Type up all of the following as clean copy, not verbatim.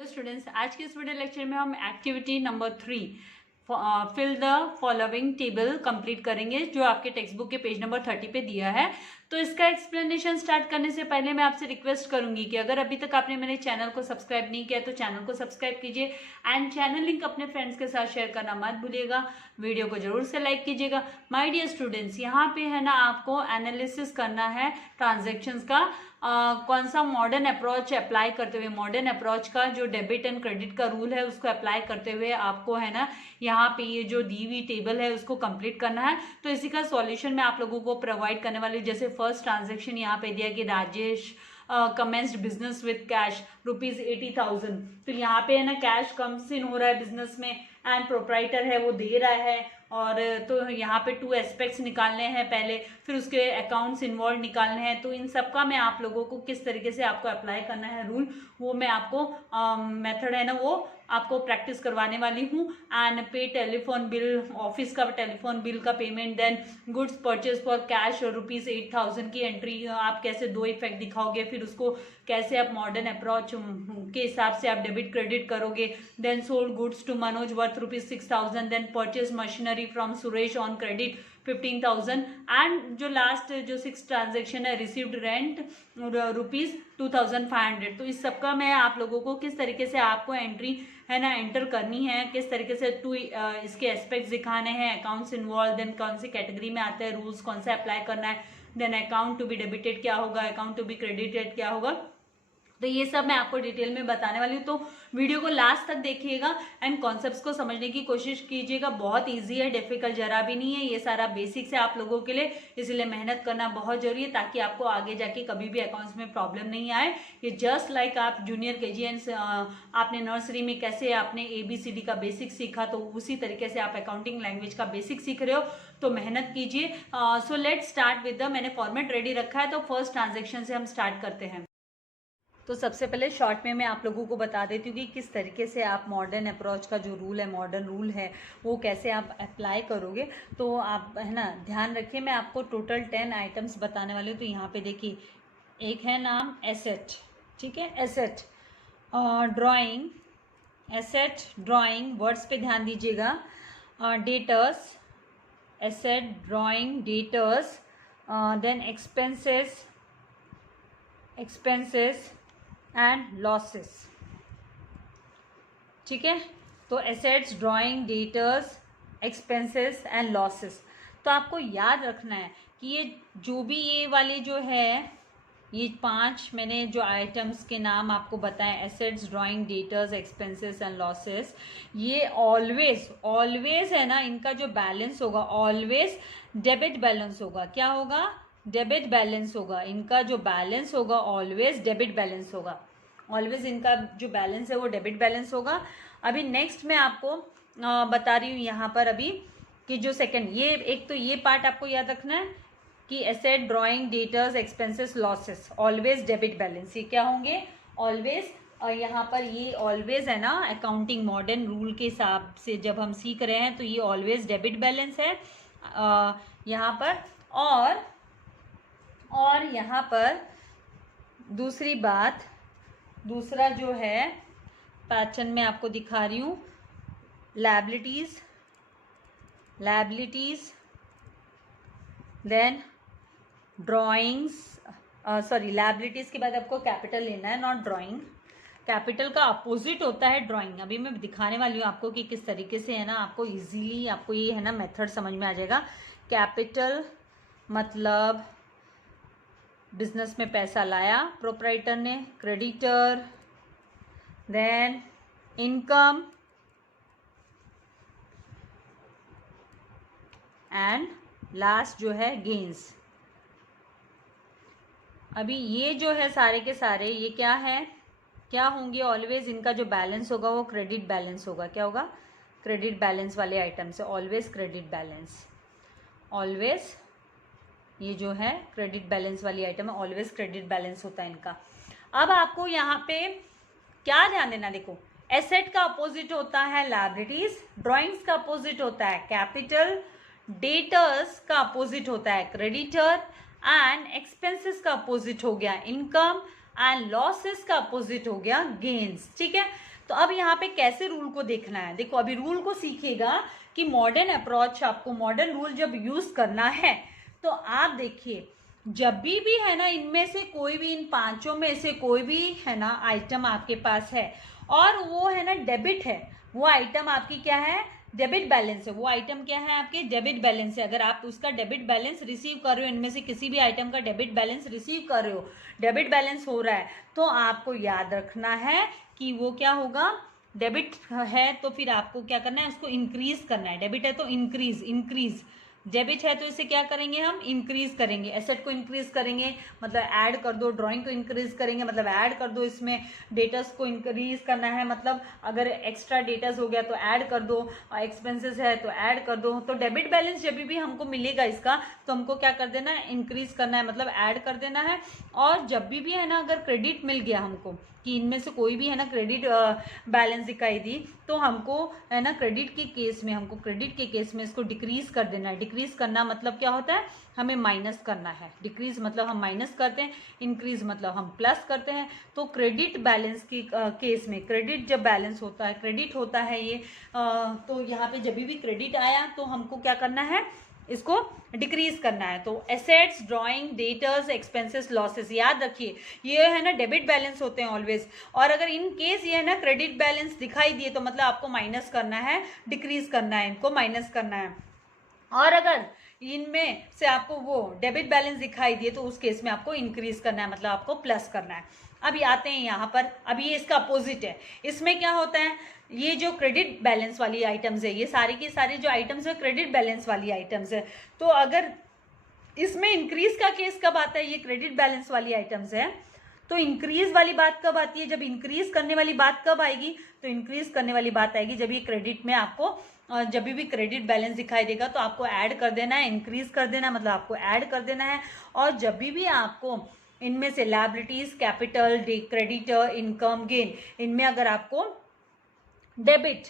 Hello students, आज के इस वीडियो लेक्चर में हम activity number 3 fill the following table complete करेंगे, जो आपके टेक्स्ट बुक के पेज नंबर 30 पे दिया है। तो इसका एक्सप्लेनेशन स्टार्ट करने से पहले मैं आपसे रिक्वेस्ट करूंगी कि अगर अभी तक आपने मेरे चैनल को सब्सक्राइब नहीं किया तो चैनल को सब्सक्राइब कीजिए एंड चैनल लिंक अपने फ्रेंड्स के साथ शेयर करना मत भूलिएगा। वीडियो को जरूर से लाइक कीजिएगा। माय डियर स्टूडेंट्स, यहाँ पे है ना आपको एनालिसिस करना है ट्रांजेक्शन्स का। कौन सा मॉडर्न अप्रोच अप्लाई करते हुए, मॉडर्न अप्रोच का जो डेबिट एंड क्रेडिट का रूल है उसको अप्लाई करते हुए आपको है ना यहाँ पे ये जो दी हुई टेबल है उसको कंप्लीट करना है। तो इसी का सॉल्यूशन मैं आप लोगों को प्रोवाइड करने वाली हूँ। जैसे फर्स्ट ट्रांजेक्शन यहाँ पे दिया कि Rajesh commenced business with cash ₹80,000। तो यहाँ पे है ना कैश कम्स इन हो रहा है बिजनेस में एंड प्रोप्राइटर है वो दे रहा है। और तो यहाँ पे 2 एस्पेक्ट्स निकालने हैं पहले, फिर उसके अकाउंट्स इन्वॉल्व निकालने हैं। तो इन सब का मैं आप लोगों को किस तरीके से आपको अप्लाई करना है रूल, वो मैं आपको मेथड है ना वो आपको प्रैक्टिस करवाने वाली हूँ। And pay telephone bill, office का टेलीफोन बिल का payment, then goods purchase for cash ₹8,000 की एंट्री आप कैसे 2 इफेक्ट दिखाओगे, फिर उसको कैसे आप मॉडर्न अप्रोच के हिसाब से आप डेबिट क्रेडिट करोगे। Then sold goods to Manoj worth ₹6,000, then purchase machinery from Suresh on credit 15,000 and जो लास्ट जो 6 ट्रांजेक्शन है रिसीव्ड रेंट ₹2,500। तो इस सबका मैं आप लोगों को किस तरीके से आपको एंट्री है ना एंटर करनी है, किस तरीके से इसके एस्पेक्ट्स दिखाने हैं, अकाउंट्स इन्वॉल्व, देन कौन सी कैटेगरी में आते हैं, रूल्स कौन सा अप्लाई करना है, then account to be debited क्या होगा, अकाउंट टू बी क्रेडिटेड क्या होगा। तो ये सब मैं आपको डिटेल में बताने वाली हूँ। तो वीडियो को लास्ट तक देखिएगा एंड कॉन्सेप्ट्स को समझने की कोशिश कीजिएगा। बहुत इजी है, डिफिकल्ट जरा भी नहीं है, ये सारा बेसिक्स है आप लोगों के लिए, इसलिए मेहनत करना बहुत जरूरी है ताकि आपको आगे जाके कभी भी अकाउंट्स में प्रॉब्लम नहीं आए। ये जस्ट लाइक आप जूनियर KG आपने नर्सरी में कैसे आपने ABCD का बेसिक सीखा, तो उसी तरीके से आप अकाउंटिंग लैंग्वेज का बेसिक सीख रहे हो। तो मेहनत कीजिए। So let's start with the, मैंने फॉर्मेट रेडी रखा है। तो फर्स्ट ट्रांजेक्शन से हम स्टार्ट करते हैं। तो सबसे पहले शॉर्ट में मैं आप लोगों को बता देती हूँ कि किस तरीके से आप मॉडर्न अप्रोच का जो रूल है, मॉडर्न रूल है, वो कैसे आप अप्लाई करोगे। तो आप है ना ध्यान रखिए, मैं आपको टोटल 10 आइटम्स बताने वाली हूँ। तो यहाँ पे देखिए, एक है नाम एसेट, ठीक है, asset drawing, asset drawing words पे ध्यान दीजिएगा। Debtors, asset drawing debtors, then expenses, expenses and losses, ठीक है। तो assets, drawing, debtors, expenses and losses. तो आपको याद रखना है कि ये जो भी ये वाली जो है, ये 5 मैंने जो आइटम्स के नाम आपको बताएं, assets, drawing, debtors, expenses and losses, ये ऑलवेज है ना, इनका जो बैलेंस होगा ऑलवेज डेबिट बैलेंस होगा। क्या होगा? डेबिट बैलेंस होगा। इनका जो बैलेंस होगा ऑलवेज डेबिट बैलेंस होगा। ऑलवेज इनका जो बैलेंस है वो डेबिट बैलेंस होगा। अभी नेक्स्ट मैं आपको बता रही हूँ यहाँ पर अभी कि जो सेकंड, ये एक तो ये पार्ट आपको याद रखना है कि asset, drawing, debtors, expenses, losses, always debit balance, ये क्या होंगे? ऑलवेज। यहाँ पर ये ऑलवेज है ना, अकाउंटिंग मॉडर्न रूल के हिसाब से जब हम सीख रहे हैं तो ये ऑलवेज डेबिट बैलेंस है यहाँ पर। और यहाँ पर दूसरी बात, दूसरा जो है पैटर्न में आपको दिखा रही हूँ, liabilities, then drawings, sorry liabilities के बाद आपको कैपिटल लेना है, नॉट ड्राइंग। कैपिटल का अपोजिट होता है ड्राइंग। अभी मैं दिखाने वाली हूँ आपको कि किस तरीके से है ना आपको इजीली आपको ये है ना मेथड समझ में आ जाएगा। कैपिटल मतलब बिजनेस में पैसा लाया प्रोप्राइटर ने, creditor, then income and last जो है गेन्स। अभी ये जो है सारे के सारे ये क्या है, क्या होंगे? ऑलवेज इनका जो बैलेंस होगा वो क्रेडिट बैलेंस होगा। क्या होगा? क्रेडिट बैलेंस वाले आइटम से ऑलवेज क्रेडिट बैलेंस, ऑलवेज ये जो है क्रेडिट बैलेंस वाली आइटम है, ऑलवेज क्रेडिट बैलेंस होता है इनका। अब आपको यहाँ पे क्या ध्यान देना, देखो एसेट का अपोजिट होता है लायबिलिटीज, ड्राइंग्स का अपोजिट होता है कैपिटल, डेटर्स का अपोजिट होता है क्रेडिटर एंड एक्सपेंसेस का अपोजिट हो गया इनकम एंड लॉसेस का अपोजिट हो गया गेन्स, ठीक है। तो अब यहाँ पे कैसे रूल को देखना है, देखो अभी रूल को सीखिएगा कि मॉडर्न अप्रोच, आपको मॉडर्न रूल जब यूज करना है तो आप देखिए जब भी है ना इनमें से कोई भी, इन पांचों में से कोई भी है ना आइटम आपके पास है और वो है ना डेबिट है, वो आइटम आपकी क्या है, डेबिट बैलेंस है, वो आइटम क्या है आपके डेबिट बैलेंस है। अगर आप उसका डेबिट बैलेंस रिसीव कर रहे हो, इनमें से किसी भी आइटम का डेबिट बैलेंस रिसीव कर रहे हो, डेबिट बैलेंस हो रहा है, तो आपको याद रखना है कि वो क्या होगा, डेबिट है तो फिर आपको क्या करना है, उसको इंक्रीज करना है। डेबिट है तो इंक्रीज, डेबिट है तो इसे क्या करेंगे, हम इंक्रीज करेंगे, एसेट को इंक्रीज करेंगे मतलब ऐड कर दो, ड्राइंग को इंक्रीज करेंगे मतलब ऐड कर दो, इसमें डेटर्स को इंक्रीज करना है मतलब अगर एक्स्ट्रा डेटर्स हो गया तो ऐड कर दो, एक्सपेंसेस है तो ऐड कर दो। तो डेबिट बैलेंस जब भी हमको मिलेगा इसका तो हमको क्या कर देना है, इंक्रीज करना है मतलब ऐड कर देना है। और जब भी है ना अगर क्रेडिट मिल गया हमको कि इनमें से कोई भी है ना क्रेडिट बैलेंस दिखाई दी, तो हमको है ना क्रेडिट के केस में, हमको क्रेडिट के केस में इसको डिक्रीज कर देना है। डिक्रीज करना मतलब क्या होता है, हमें माइनस करना है। डिक्रीज मतलब हम माइनस करते हैं, इंक्रीज मतलब हम प्लस करते हैं। तो क्रेडिट बैलेंस की केस में, क्रेडिट जब बैलेंस होता है, क्रेडिट होता है ये, तो यहाँ पे जब भी क्रेडिट आया तो हमको क्या करना है, इसको डिक्रीज करना है। तो assets, drawing, debtors, expenses, losses, याद रखिए ये है ना डेबिट बैलेंस होते हैं ऑलवेज। और अगर इन केस ये है ना क्रेडिट बैलेंस दिखाई दिए तो मतलब आपको माइनस करना है, डिक्रीज करना है, इनको माइनस करना है। और अगर इनमें से आपको वो डेबिट बैलेंस दिखाई दिए तो उस केस में आपको इंक्रीज करना है, मतलब आपको प्लस करना है। अभी आते हैं यहाँ पर, अभी ये इसका अपोजिट है। इसमें क्या होता है, ये जो क्रेडिट बैलेंस वाली आइटम्स है, ये सारी की सारी जो आइटम्स है क्रेडिट बैलेंस वाली आइटम्स है। तो अगर इसमें इंक्रीज का केस कब आता है, ये क्रेडिट बैलेंस वाली आइटम्स है, तो इंक्रीज वाली बात कब आती है, जब इंक्रीज करने वाली बात कब आएगी, तो इंक्रीज करने वाली बात आएगी जब ये क्रेडिट में आपको जब भी क्रेडिट बैलेंस दिखाई देगा तो आपको ऐड कर देना है, इंक्रीज कर देना मतलब आपको ऐड कर देना है। और जब भी आपको इनमें से liabilities, capital, creditor, income, gain, इनमें अगर आपको डेबिट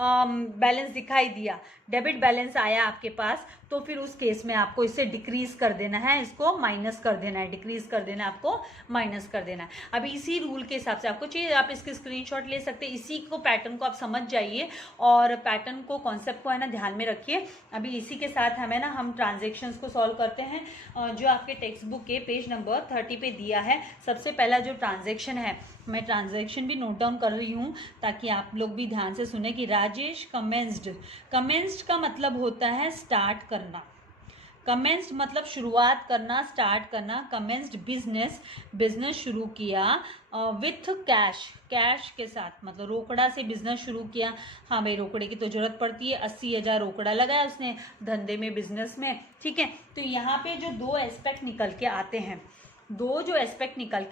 बैलेंस दिखाई दिया, डेबिट बैलेंस आया आपके पास, तो फिर उस केस में आपको इसे डिक्रीज कर देना है, इसको माइनस कर देना है, डिक्रीज कर देना है, आपको माइनस कर देना है। अभी इसी रूल के हिसाब से आपको चाहिए, आप इसके स्क्रीनशॉट ले सकते हैं। इसी को पैटर्न को आप समझ जाइए और पैटर्न को, कॉन्सेप्ट को है ना ध्यान में रखिए। अभी इसी के साथ हमें ना हम ट्रांजेक्शन्स को सॉल्व करते हैं जो आपके टेक्स्ट बुक के पेज नंबर 30 पे दिया है। सबसे पहला जो ट्रांजेक्शन है, मैं ट्रांजेक्शन भी नोट डाउन कर रही हूँ ताकि आप लोग भी ध्यान से सुने कि राजेश कमेंस्ड का मतलब होता है स्टार्ट करना। कमेंस्ड मतलब शुरुआत करना, स्टार्ट करना। कमेंस्ड बिजनेस शुरू किया विथ कैश के साथ, मतलब रोकड़ा से बिजनेस शुरू किया। हाँ भाई, रोकड़े की तो जरूरत पड़ती है, 80,000 रोकड़ा लगाया उसने धंधे में, बिजनेस में, ठीक है। तो यहाँ पे जो दो एस्पेक्ट निकल के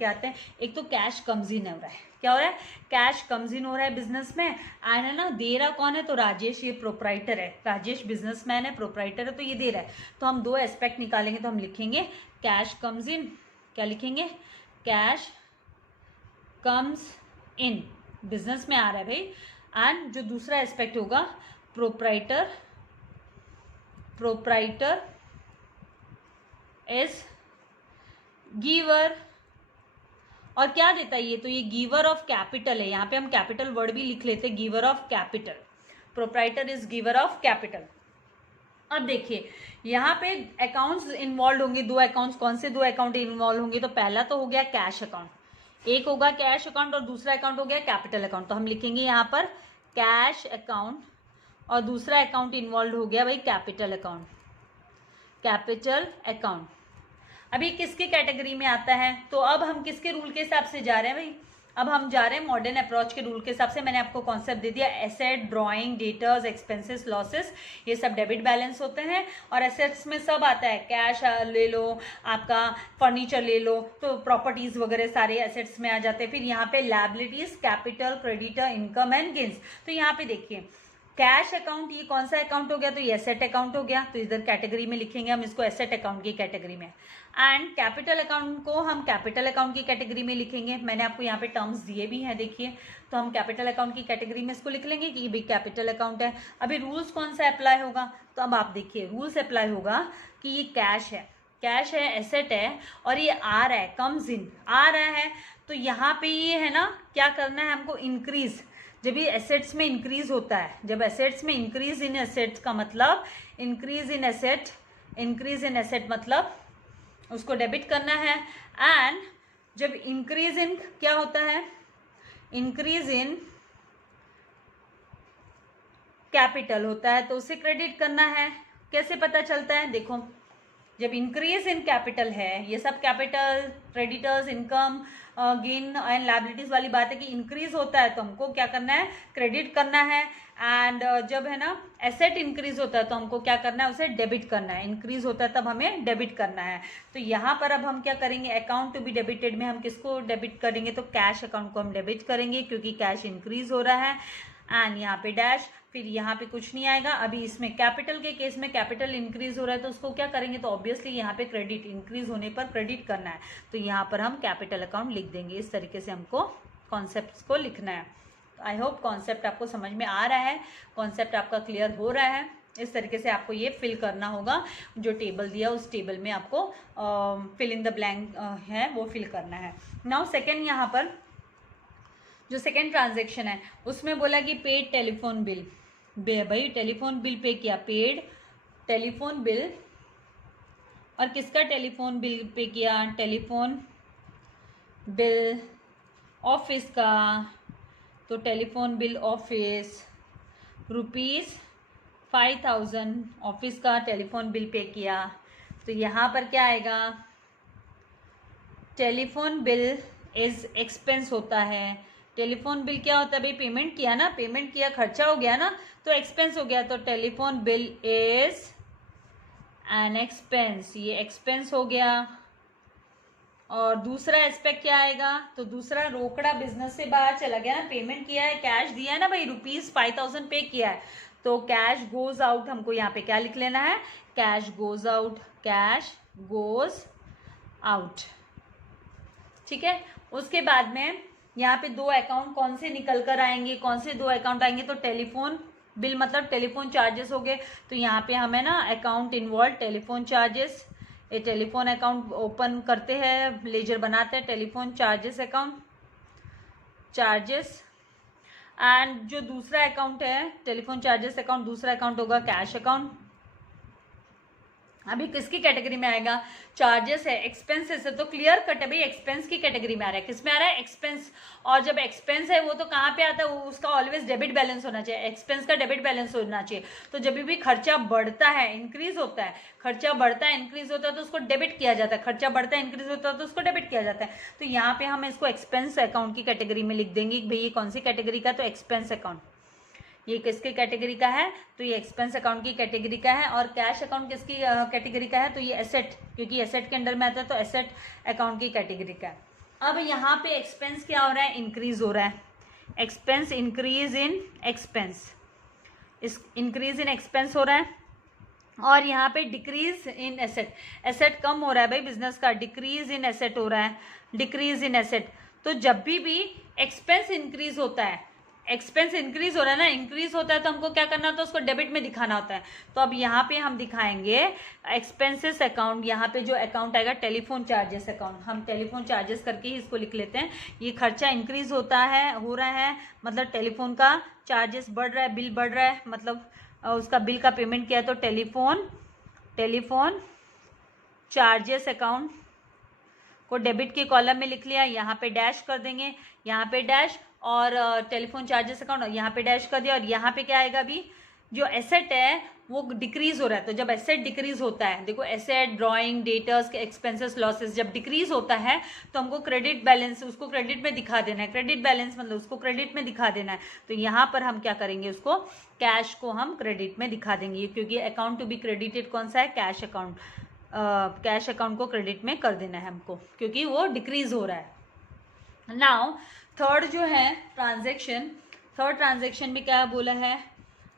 आते हैं, एक तो कैश कम्स इन हो रहा है, क्या हो रहा है, कैश कम्स इन हो रहा है बिजनेस में। एंड है ना, दे रहा कौन है, तो राजेश, ये प्रोप्राइटर है, राजेश बिजनेसमैन है, प्रोप्राइटर है, तो ये दे रहा है। तो हम दो एस्पेक्ट निकालेंगे तो हम लिखेंगे कैश कम्स इन, क्या लिखेंगे, कैश कम्स इन, बिजनेस में आ रहा है भाई। एंड जो दूसरा एस्पेक्ट होगा, प्रोप्राइटर इज गिवर, और क्या देता है ये, तो ये गिवर ऑफ कैपिटल है। यहाँ पे हम कैपिटल वर्ड भी लिख लेते हैं, giver of capital. Proprietor is giver of capital. अब देखिए यहाँ पे अकाउंट्स इन्वॉल्व होंगे, दो अकाउंट्स, कौन से दो अकाउंट इन्वॉल्व होंगे, तो पहला तो हो गया कैश अकाउंट, एक होगा कैश अकाउंट और दूसरा अकाउंट हो गया कैपिटल अकाउंट। तो हम लिखेंगे यहाँ पर कैश अकाउंट और दूसरा अकाउंट इन्वॉल्व हो गया भाई कैपिटल अकाउंट, कैपिटल अकाउंट। अभी किसके कैटेगरी में आता है, तो अब हम किसके रूल के हिसाब से जा रहे हैं भाई, अब हम जा रहे हैं मॉडर्न अप्रोच के रूल के हिसाब से। मैंने आपको कॉन्सेप्ट दे दिया, asset, drawing, debtors, expenses, losses, ये सब डेबिट बैलेंस होते हैं। और एसेट्स में सब आता है, कैश ले लो, आपका फर्नीचर ले लो, तो प्रॉपर्टीज वगैरह सारे एसेट्स में आ जाते हैं। फिर यहाँ पे liabilities, capital, creditor, income and gains. तो यहाँ पे देखिए कैश अकाउंट, ये कौन सा अकाउंट हो गया, तो ये एसेट अकाउंट हो गया, तो इधर कैटेगरी में लिखेंगे हम इसको, एसेट अकाउंट की कैटेगरी में। एंड कैपिटल अकाउंट को हम कैपिटल अकाउंट की कैटेगरी में लिखेंगे। मैंने आपको यहाँ पे टर्म्स दिए भी हैं, देखिए, तो हम कैपिटल अकाउंट की कैटेगरी में इसको लिख लेंगे कि भी कैपिटल अकाउंट है। अभी रूल्स कौन सा अप्लाई होगा, तो अब आप देखिए रूल्स अप्लाई होगा कि ये कैश है, एसेट है और ये आ रहा है, कम्स इन आ रहा है, तो यहाँ पे ये है ना, क्या करना है हमको, इंक्रीज। जब ये एसेट्स में इंक्रीज होता है, जब एसेट्स में इंक्रीज इन एसेट्स का मतलब इंक्रीज इन एसेट मतलब उसको डेबिट करना है। एंड जब इंक्रीज इन क्या होता है, इंक्रीज इन कैपिटल होता है तो उसे क्रेडिट करना है। कैसे पता चलता है, देखो जब इंक्रीज इन कैपिटल है, ये सब capital, creditors, income, gain and liabilities वाली बात है कि इंक्रीज होता है तो हमको क्या करना है, क्रेडिट करना है। एंड जब है ना एसेट इंक्रीज होता है तो हमको क्या करना है, उसे डेबिट करना है। इंक्रीज होता है तब हमें डेबिट करना है। तो यहाँ पर अब हम क्या करेंगे, अकाउंट टू बी डेबिटेड में हम किसको डेबिट करेंगे, तो कैश अकाउंट को हम डेबिट करेंगे क्योंकि कैश इंक्रीज हो रहा है। एंड यहाँ पे डैश, फिर यहाँ पे कुछ नहीं आएगा। अभी इसमें कैपिटल के केस में कैपिटल इंक्रीज हो रहा है तो उसको क्या करेंगे, तो ऑब्वियसली यहाँ पे क्रेडिट, इंक्रीज होने पर क्रेडिट करना है तो यहाँ पर हम कैपिटल अकाउंट लिख देंगे। इस तरीके से हमको कॉन्सेप्ट को लिखना है। आई होप कॉन्सेप्ट आपको समझ में आ रहा है, कॉन्सेप्ट आपका क्लियर हो रहा है। इस तरीके से आपको ये फिल करना होगा, जो टेबल दिया उस टेबल में आपको फिल इन द ब्लैंक है वो फिल करना है। नाउ सेकेंड, यहाँ पर जो सेकेंड ट्रांजेक्शन है उसमें बोला कि पेड टेलीफोन बिल। भाई टेलीफोन बिल पे किया, पेड टेलीफोन बिल, और किसका टेलीफोन बिल पे किया, टेलीफोन बिल ऑफिस का। तो टेलीफोन बिल ऑफिस ₹5000 ऑफिस का टेलीफोन बिल पे किया। तो यहाँ पर क्या आएगा, टेलीफोन बिल इज एक्सपेंस होता है। टेलीफोन बिल क्या होता है भाई, पेमेंट किया ना, पेमेंट किया, खर्चा हो गया ना तो एक्सपेंस हो गया। तो telephone bill is an expense, ये एक्सपेंस हो गया। और दूसरा एस्पेक्ट क्या आएगा, तो दूसरा रोकड़ा बिजनेस से बाहर चला गया ना, पेमेंट किया है, कैश दिया है ना भाई, ₹5000 पे किया है तो कैश गोज आउट। हमको यहाँ पे क्या लिख लेना है, cash goes out, cash goes out. ठीक है, उसके बाद में यहाँ पे दो अकाउंट कौन से निकल कर आएंगे, कौन से दो अकाउंट आएंगे, तो टेलीफोन बिल मतलब टेलीफोन चार्जेस हो गए। तो यहाँ पे हमें ना अकाउंट इन्वॉल्व टेलीफोन चार्जेस, ये टेलीफोन अकाउंट ओपन करते हैं, लेजर बनाते हैं, telephone charges account, charges. And जो दूसरा अकाउंट है टेलीफोन चार्जेस अकाउंट, दूसरा अकाउंट होगा कैश अकाउंट। अभी किसकी कैटेगरी में आएगा, चार्जेस है, एक्सपेंसेस है, तो क्लियर कट है भाई एक्सपेंस की कैटेगरी में आ रहा है। किस में आ रहा है, एक्सपेंस। और जब एक्सपेंस है वो तो कहाँ पे आता है, वो उसका ऑलवेज डेबिट बैलेंस होना चाहिए, एक्सपेंस का डेबिट बैलेंस होना चाहिए। तो जब भी खर्चा बढ़ता है, इंक्रीज होता है, खर्चा बढ़ता है इंक्रीज होता है तो उसको डेबिट किया जाता है, खर्चा बढ़ता है इंक्रीज होता है तो उसको डेबिट किया जाता है। तो यहाँ पे हम इसको एक्सपेंस अकाउंट की कैटेगरी में लिख देंगे भाई ये कौन सी कैटेगरी का, तो एक्सपेंस अकाउंट। ये किसकी कैटेगरी का है, तो ये एक्सपेंस अकाउंट की कैटेगरी का है। और कैश अकाउंट किसकी कैटेगरी का है, तो ये एसेट, क्योंकि एसेट के अंडर में आता है तो एसेट अकाउंट की कैटेगरी का है। अब यहाँ पे एक्सपेंस क्या हो रहा है, इंक्रीज हो रहा है, expense increase in expense, increase in expense हो रहा है। और यहाँ पे डिक्रीज इन एसेट, एसेट कम हो रहा है भाई बिजनेस का, डिक्रीज इन एसेट हो रहा है, डिक्रीज इन एसेट। तो जब भी एक्सपेंस इंक्रीज होता है, एक्सपेंस इंक्रीज हो रहा है ना, इंक्रीज होता है तो हमको क्या करना होता है, उसको डेबिट में दिखाना होता है। तो अब यहाँ पे हम दिखाएंगे एक्सपेंसेस अकाउंट, यहाँ पे जो अकाउंट आएगा टेलीफोन चार्जेस अकाउंट, हम टेलीफोन चार्जेस करके ही इसको लिख लेते हैं। ये खर्चा इंक्रीज होता है, हो रहा है, मतलब टेलीफोन का चार्जेस बढ़ रहा है, बिल बढ़ रहा है, मतलब उसका बिल का पेमेंट किया है तो टेलीफोन चार्जेस अकाउंट को डेबिट के कॉलम में लिख लिया, यहाँ पे डैश कर देंगे, यहाँ पे डैश, और टेलीफोन चार्जेस अकाउंट यहाँ पे डैश कर दिया। और यहाँ पे क्या आएगा, अभी जो एसेट है वो डिक्रीज हो रहा है। तो जब एसेट डिक्रीज होता है, देखो asset, drawing, debtors, expenses, losses, जब डिक्रीज होता है तो हमको क्रेडिट बैलेंस, उसको क्रेडिट में दिखा देना है, क्रेडिट बैलेंस मतलब उसको क्रेडिट में दिखा देना है। तो यहाँ पर हम क्या करेंगे, उसको कैश को हम क्रेडिट में दिखा देंगे, क्योंकि अकाउंट टू बी क्रेडिटेड कौन सा है, कैश अकाउंट। कैश अकाउंट को क्रेडिट में कर देना है हमको, क्योंकि वो डिक्रीज हो रहा है। नाउ थर्ड जो है ट्रांजेक्शन, थर्ड ट्रांजेक्शन में क्या बोला है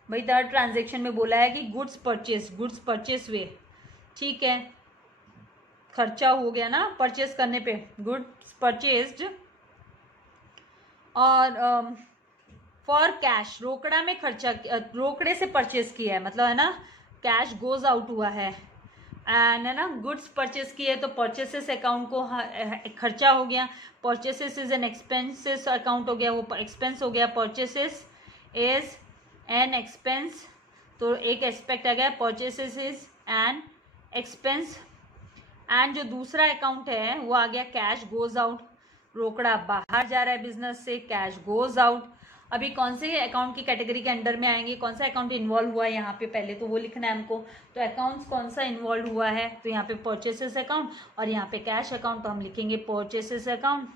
भाई, थर्ड ट्रांजेक्शन में बोला है कि गुड्स परचेस हुए, ठीक है, खर्चा हो गया ना परचेस करने पे, गुड्स परचेस्ड। और फॉर कैश, रोकड़ा में खर्चा, रोकड़े से परचेस किया है, मतलब है ना कैश गोज आउट हुआ है, एंड है ना गुड्स परचेस किए तो परचेसेस अकाउंट को खर्चा हो गया, purchases is an expenses account हो गया, वो एक्सपेंस हो गया, परचेसेस इज एन एक्सपेंस, तो एक एस्पेक्ट आ गया, purchases is an expense. And जो दूसरा अकाउंट है वो आ गया कैश गोज आउट, रोकड़ा बाहर जा रहा है बिजनेस से, कैश गोज आउट। अभी कौन से अकाउंट की कैटेगरी के अंडर में आएंगे, कौन सा अकाउंट इन्वॉल्व हुआ है यहाँ पे पहले तो वो लिखना है हमको। तो अकाउंट्स कौन सा इन्वॉल्व हुआ है, तो यहाँ पे परचेसेस अकाउंट और यहाँ पे कैश अकाउंट, तो हम लिखेंगे purchases account,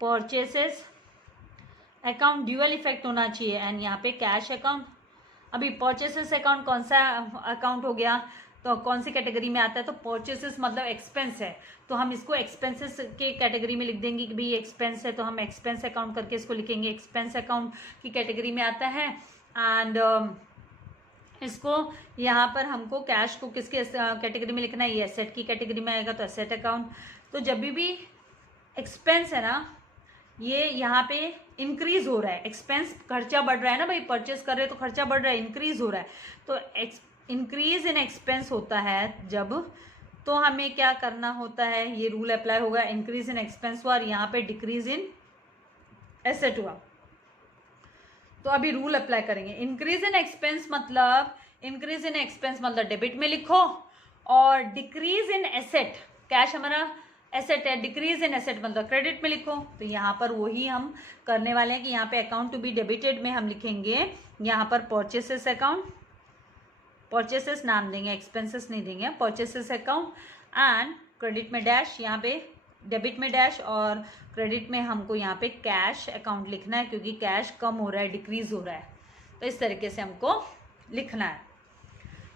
purchases account dual effect होना चाहिए, एंड यहाँ पे कैश अकाउंट। अभी परचेसेस अकाउंट कौन सा अकाउंट हो गया, तो कौन सी कैटेगरी में आता है, तो परचेसेस मतलब एक्सपेंस है, तो हम इसको एक्सपेंसेस के कैटेगरी में लिख देंगे कि भाई एक्सपेंस है, तो हम एक्सपेंस अकाउंट करके इसको लिखेंगे, एक्सपेंस अकाउंट की कैटेगरी में आता है। एंड इसको यहाँ पर हमको कैश को किसके कैटेगरी में लिखना है, ये एसेट की कैटेगरी में आएगा, तो एसेट अकाउंट। तो जब भी एक्सपेंस है ना, ये यहाँ पे इंक्रीज हो रहा है, एक्सपेंस खर्चा बढ़ रहा है ना भाई, परचेस कर रहे हैं तो खर्चा बढ़ रहा है, इंक्रीज हो रहा है, तो इंक्रीज इन एक्सपेंस होता है जब, तो हमें क्या करना होता है, ये रूल अप्लाई होगा, इंक्रीज इन एक्सपेंस हुआ और यहाँ पे डिक्रीज इन एसेट हुआ, तो अभी रूल अप्लाई करेंगे। इंक्रीज इन एक्सपेंस मतलब, इंक्रीज इन एक्सपेंस मतलब डेबिट में लिखो, और डिक्रीज इन एसेट, कैश हमारा एसेट है, डिक्रीज इन एसेट मतलब क्रेडिट में लिखो। तो यहाँ पर वही हम करने वाले हैं कि यहाँ पे अकाउंट टू बी डेबिटेड में हम लिखेंगे यहाँ पर परचेसेस अकाउंट, परचेसेस नाम देंगे, एक्सपेंसेस नहीं देंगे, परचेसेस अकाउंट, एंड क्रेडिट में डैश, यहाँ पे डेबिट में डैश, और क्रेडिट में हमको यहाँ पे कैश अकाउंट लिखना है क्योंकि कैश कम हो रहा है, डिक्रीज हो रहा है, तो इस तरीके से हमको लिखना है।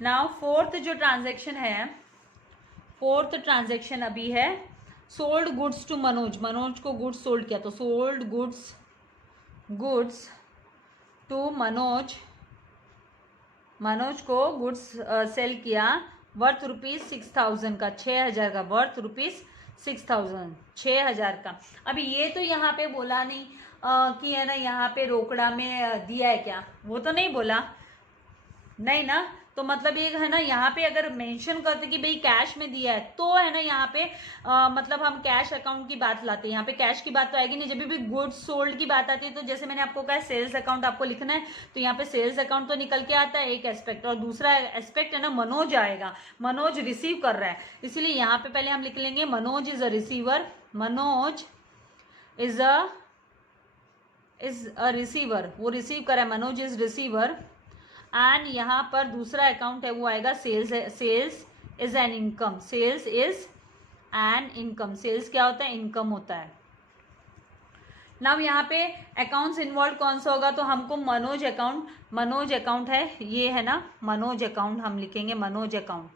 नाउ फोर्थ जो ट्रांजैक्शन है, फोर्थ ट्रांजैक्शन अभी है sold goods to Manoj, Manoj को गुड्स सोल्ड किया, तो sold goods to Manoj, Manoj को गुड्स सेल किया वर्थ ₹6,000 का, 6,000 का, वर्थ ₹6,000, 6,000 का। अभी ये तो यहाँ पे बोला नहीं कि है ना यहाँ पे रोकड़ा में दिया है क्या, वो तो नहीं बोला, नहीं ना, तो मतलब ये है ना यहाँ पे अगर मेंशन करते कि भाई कैश में दिया है तो है ना यहाँ पे मतलब हम कैश अकाउंट की बात लाते हैं, यहाँ पे कैश की बात तो आएगी नहीं। जब भी गुड्स सोल्ड की बात आती है तो जैसे मैंने आपको कहा सेल्स अकाउंट आपको लिखना है, तो यहाँ पे सेल्स अकाउंट तो निकल के आता है एक एस्पेक्ट, और दूसरा एस्पेक्ट है ना मनोज आएगा, मनोज रिसीव कर रहा है, इसलिए यहाँ पे पहले हम लिख लेंगे Manoj is a receiver, Manoj is a receiver, वो रिसीव कर रहा है, मनोज इज रिसीवर। एंड यहाँ पर दूसरा अकाउंट है वो आएगा sales, sales is an income, sales is an income, sales क्या होता है, इनकम होता है। नाउ यहाँ पे अकाउंट्स इन्वॉल्व कौन सा होगा, तो हमको मनोज अकाउंट, मनोज अकाउंट है ये है ना, मनोज अकाउंट हम लिखेंगे, मनोज अकाउंट,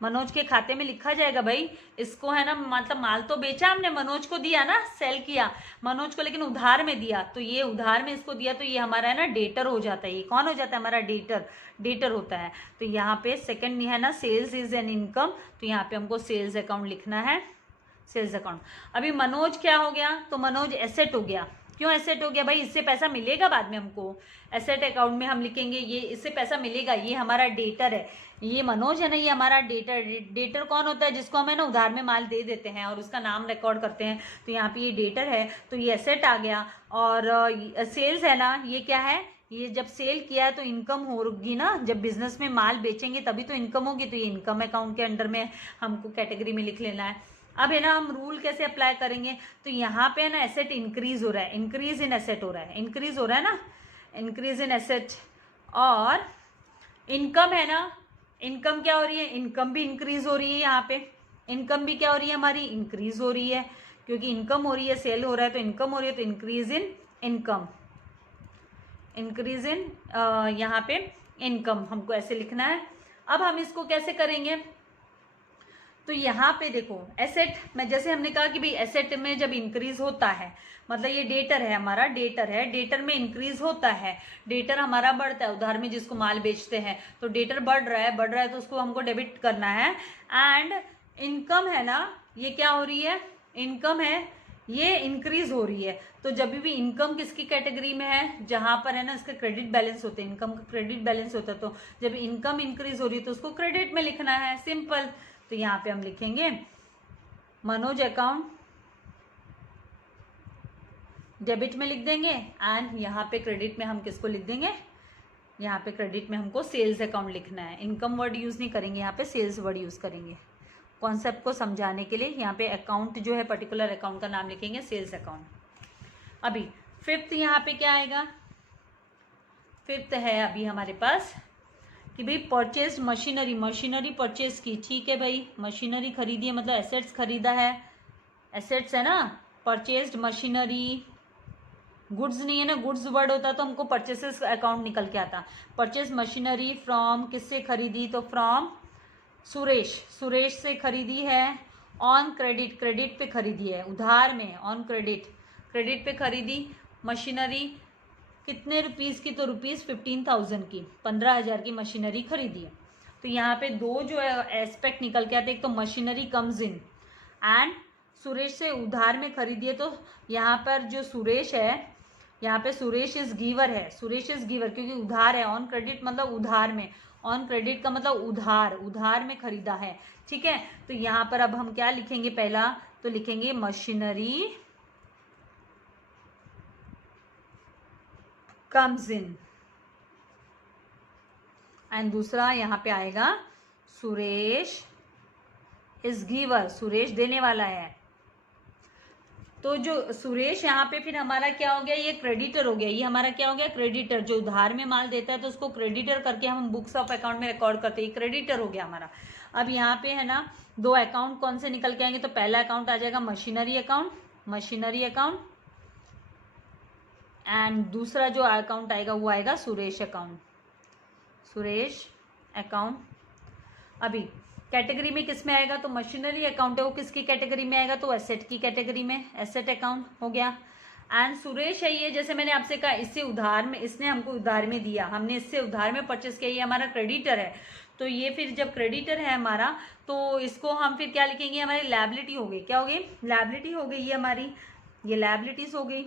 मनोज के खाते में लिखा जाएगा भाई, इसको है ना, मतलब माल तो बेचा हमने, मनोज को दिया ना, सेल किया मनोज को, लेकिन उधार में दिया, तो ये उधार में इसको दिया, तो ये हमारा है ना डेटर हो जाता है, ये कौन हो जाता है, हमारा डेटर, डेटर होता है। तो यहाँ पे सेकंड है ना सेल्स इज एन इनकम, तो यहाँ पे हमको सेल्स अकाउंट लिखना है, सेल्स अकाउंट। अभी मनोज क्या हो गया, तो मनोज एसेट हो गया, क्यों एसेट हो गया भाई, इससे पैसा मिलेगा बाद में हमको, एसेट अकाउंट में हम लिखेंगे ये इससे पैसा मिलेगा, ये हमारा डेटर है, ये मनोज है ना, ये हमारा डेटर, डेटर कौन होता है, जिसको हमें ना उधार में माल दे देते हैं और उसका नाम रिकॉर्ड करते हैं, तो यहाँ पे ये डेटर है, तो ये एसेट आ गया। और सेल्स है ना, ये क्या है, ये जब सेल किया है तो इनकम होगी ना, जब बिजनेस में माल बेचेंगे तभी तो इनकम होगी, तो ये इनकम अकाउंट के अंडर में हमको कैटेगरी में लिख लेना है। अब है ना हम रूल कैसे अप्लाई करेंगे, तो यहाँ पे है ना एसेट इंक्रीज हो रहा है, इंक्रीज इन एसेट हो रहा है, इंक्रीज हो रहा है ना, इंक्रीज इन एसेट, और इनकम है ना, इनकम क्या हो रही है, इनकम भी इंक्रीज हो रही है, यहाँ पे इनकम भी क्या हो रही है हमारी, इंक्रीज हो रही है, क्योंकि इनकम हो रही है, सेल हो रहा है तो इनकम हो रही है, तो increase in income, increase in यहाँ पे इनकम हमको ऐसे लिखना है। अब हम इसको कैसे करेंगे, तो यहाँ पे देखो एसेट में, जैसे हमने कहा कि भाई एसेट में जब इंक्रीज होता है, मतलब ये डेटर है हमारा, डेटर है, डेटर में इंक्रीज होता है, डेटर हमारा बढ़ता है, उधार में जिसको माल बेचते हैं, तो डेटर बढ़ रहा है तो उसको हमको डेबिट करना है। एंड इनकम है ना, ये क्या हो रही है, इनकम है, ये इंक्रीज हो रही है। तो जब भी इनकम किसकी कैटेगरी में है, जहां पर है ना इसका क्रेडिट बैलेंस होते हैं, इनकम का क्रेडिट बैलेंस होता है, तो जब इनकम इंक्रीज हो रही है तो उसको क्रेडिट में लिखना है, सिंपल। तो यहाँ पे हम लिखेंगे मनोज अकाउंट डेबिट में लिख देंगे, एंड यहाँ पे क्रेडिट में हम किसको लिख देंगे, यहाँ पे क्रेडिट में हमको सेल्स अकाउंट लिखना है। इनकम वर्ड यूज नहीं करेंगे, यहाँ पे सेल्स वर्ड यूज करेंगे कॉन्सेप्ट को समझाने के लिए। यहाँ पे अकाउंट जो है पर्टिकुलर अकाउंट का नाम लिखेंगे सेल्स अकाउंट। अभी फिफ्थ यहाँ पे क्या आएगा, फिफ्थ है अभी हमारे पास कि भाई परचेज मशीनरी, मशीनरी परचेज की, ठीक है भाई, मशीनरी खरीदी है मतलब एसेट्स खरीदा है, एसेट्स है ना, परचेज्ड मशीनरी, गुड्स नहीं है ना, गुड्स वर्ड होता तो हमको परचेसेस अकाउंट निकल के आता। परचेज मशीनरी फ्रॉम, किससे खरीदी, तो फ्रॉम सुरेश, सुरेश से खरीदी है, ऑन क्रेडिट, क्रेडिट पे खरीदी है, उधार में, ऑन क्रेडिट, क्रेडिट पे खरीदी मशीनरी, कितने रुपीस की, तो रुपीस 15,000 की, 15,000 की मशीनरी खरीदी है। तो यहाँ पे दो जो एस्पेक्ट निकल के आते, एक तो machinery comes in, and Suresh से उधार में खरीदी है। तो यहाँ पर जो सुरेश है, यहाँ पे सुरेश इज गिवर है, सुरेश इज गिवर क्योंकि उधार है, ऑन क्रेडिट मतलब उधार में, ऑन क्रेडिट का मतलब उधार, उधार में खरीदा है, ठीक है। तो यहाँ पर अब हम क्या लिखेंगे, पहला तो लिखेंगे मशीनरी कम्स इन, एंड दूसरा यहाँ पे आएगा सुरेश इज गिवर, सुरेश देने वाला है। तो जो सुरेश यहाँ पे फिर हमारा क्या हो गया, ये क्रेडिटर हो गया, ये हमारा क्या हो गया, क्रेडिटर। जो उधार में माल देता है तो उसको क्रेडिटर करके हम बुक्स ऑफ अकाउंट में रिकॉर्ड करते हैं, ये क्रेडिटर हो गया हमारा। अब यहाँ पे है ना दो अकाउंट कौन से निकल के आएंगे, तो पहला अकाउंट आ जाएगा machinery account, machinery account, and दूसरा जो अकाउंट आएगा वो आएगा सुरेश अकाउंट, सुरेश अकाउंट। अभी कैटेगरी में किस में आएगा, तो मशीनरी अकाउंट है वो किसकी कैटेगरी में आएगा, तो एसेट की कैटेगरी में, एसेट अकाउंट हो गया। एंड सुरेश है ये, जैसे मैंने आपसे कहा इससे उधार में, इसने हमको उधार में दिया, हमने इससे उधार में परचेस किया, ये हमारा क्रेडिटर है। तो ये फिर जब क्रेडिटर है हमारा तो इसको हम फिर क्या लिखेंगे, हमारी लायबिलिटी हो गई, क्या हो गई, लायबिलिटी हो गई, ये हमारी ये लायबिलिटीज हो गई।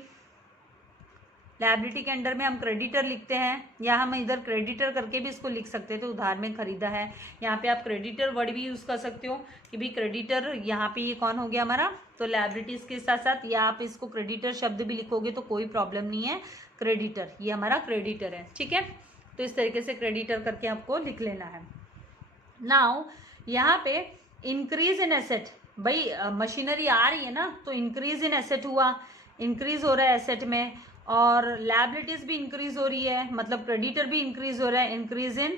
लायबिलिटी के अंडर में हम क्रेडिटर लिखते हैं, या हम इधर क्रेडिटर करके भी इसको लिख सकते हैं, तो उधार में खरीदा है। यहाँ पे आप क्रेडिटर वर्ड भी यूज़ कर सकते हो कि भाई क्रेडिटर, यहाँ पे ये कौन हो गया हमारा, तो लायबिलिटीज़ के साथ साथ या आप इसको क्रेडिटर शब्द भी लिखोगे तो कोई प्रॉब्लम नहीं है, क्रेडिटर, ये हमारा क्रेडिटर है, ठीक है। तो इस तरीके से क्रेडिटर करके आपको लिख लेना है। नाउ यहाँ पे इंक्रीज इन एसेट, भाई मशीनरी आ रही है ना, तो इंक्रीज इन एसेट हुआ, इंक्रीज हो रहा है एसेट में, और लायबिलिटीज भी इंक्रीज हो रही है, मतलब क्रेडिटर भी इंक्रीज हो रहा है, इंक्रीज इन,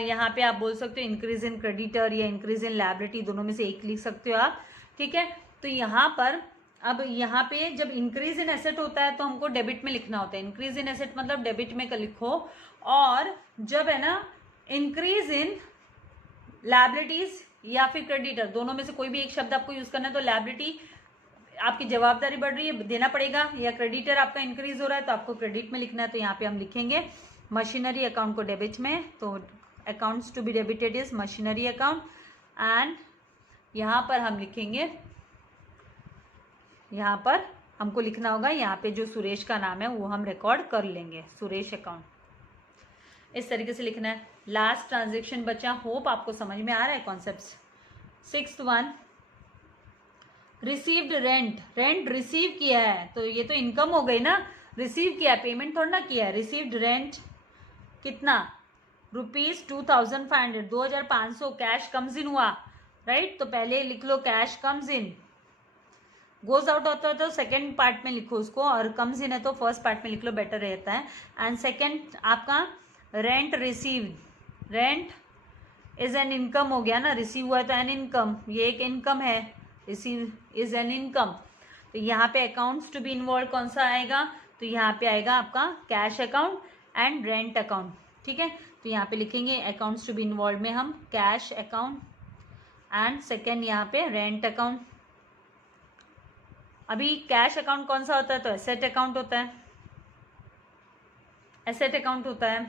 यहाँ पे आप बोल सकते हो इंक्रीज इन क्रेडिटर या इंक्रीज इन लायबिलिटी, दोनों में से एक लिख सकते हो आप, ठीक है। तो यहाँ पर अब यहाँ पे जब इंक्रीज इन एसेट होता है तो हमको डेबिट में लिखना होता है, इंक्रीज इन एसेट मतलब डेबिट में लिखो, और जब है ना इंक्रीज इन लायबिलिटीज या फिर क्रेडिटर, दोनों में से कोई भी एक शब्द आपको यूज करना है, तो लायबिलिटी आपकी जवाबदारी बढ़ रही है, देना पड़ेगा, या क्रेडिटर आपका इंक्रीज हो रहा है तो आपको क्रेडिट में लिखना है। तो यहाँ पे हम लिखेंगे मशीनरी अकाउंट को डेबिट में, तो accounts to be debited is machinery account, and यहाँ पर हम लिखेंगे, यहाँ पर हमको लिखना होगा, यहाँ पे जो सुरेश का नाम है वो हम रिकॉर्ड कर लेंगे, सुरेश अकाउंट, इस तरीके से लिखना है। लास्ट ट्रांजेक्शन बचा, होप आपको समझ में आ रहा है concept. 6th one, received rent, rent receive किया है, तो ये तो इनकम हो गई ना, रिसीव किया है, पेमेंट थोड़ा ना किया है। रिसीव्ड रेंट कितना, ₹2,500, 2,500 कैश कम्स इन हुआ, राइट। तो पहले लिख लो cash comes in, goes out होता है तो सेकेंड पार्ट में लिखो उसको, और कम्स इन है तो फर्स्ट पार्ट में लिख लो, बेटर रहता है। एंड सेकेंड आपका rent received, rent is an income हो गया ना, रिसीव हुआ है तो एन इनकम, ये एक इनकम है, रिसीव इज एन इनकम। तो यहाँ पे अकाउंट्स टू बी इन्वॉल्व कौन सा आएगा, तो यहाँ पे आएगा आपका cash account and rent account, ठीक है। तो यहाँ पे लिखेंगे अकाउंट्स टू बी इन्वॉल्व में हम कैश अकाउंट एंड सेकेंड यहाँ पे रेंट अकाउंट। अभी कैश अकाउंट कौन सा होता है, तो एसेट अकाउंट होता है, एसेट अकाउंट होता है।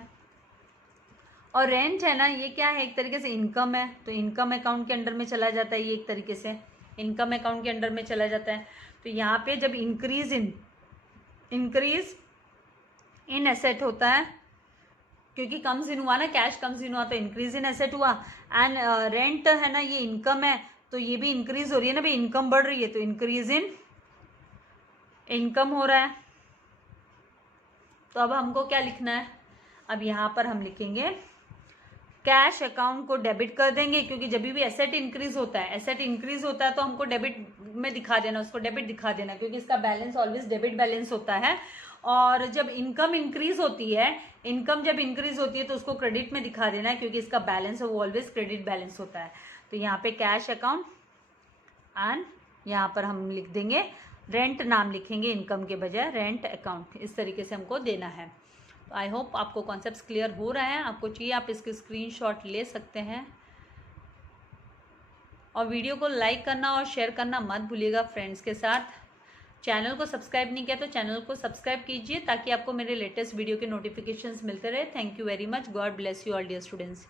और रेंट है ना, ये क्या है, एक तरीके से इनकम है, तो इनकम अकाउंट के अंडर में चला जाता है, ये एक तरीके से इनकम अकाउंट के अंडर में चला जाता है। तो यहाँ पे जब इंक्रीज इन एसेट होता है, क्योंकि कम्स इन हुआ ना, कैश कम्स इन हुआ तो इंक्रीज इन एसेट हुआ। एंड रेंट है ना, ये इनकम है, तो ये भी इंक्रीज हो रही है ना भाई, इनकम बढ़ रही है तो इंक्रीज इन इनकम हो रहा है। तो अब हमको क्या लिखना है, अब यहाँ पर हम लिखेंगे कैश अकाउंट को डेबिट कर देंगे, क्योंकि जब भी एसेट इंक्रीज होता है तो हमको डेबिट में दिखा देना, उसको डेबिट दिखा देना, क्योंकि इसका बैलेंस ऑलवेज डेबिट बैलेंस होता है। और जब इनकम इंक्रीज होती है तो उसको क्रेडिट में दिखा देना है, क्योंकि इसका बैलेंस है वो ऑलवेज क्रेडिट बैलेंस होता है। तो यहाँ पे कैश अकाउंट एंड यहाँ पर हम लिख देंगे रेंट, नाम लिखेंगे इनकम के बजाय, रेंट अकाउंट, इस तरीके से हमको देना है। तो आई होप आपको कॉन्सेप्ट्स क्लियर हो रहा है। आपको चाहिए आप इसके स्क्रीनशॉट ले सकते हैं, और वीडियो को लाइक करना और शेयर करना मत भूलिएगा फ्रेंड्स के साथ। चैनल को सब्सक्राइब नहीं किया तो चैनल को सब्सक्राइब कीजिए, ताकि आपको मेरे लेटेस्ट वीडियो के नोटिफिकेशंस मिलते रहे। Thank you very much. God bless you all dear students.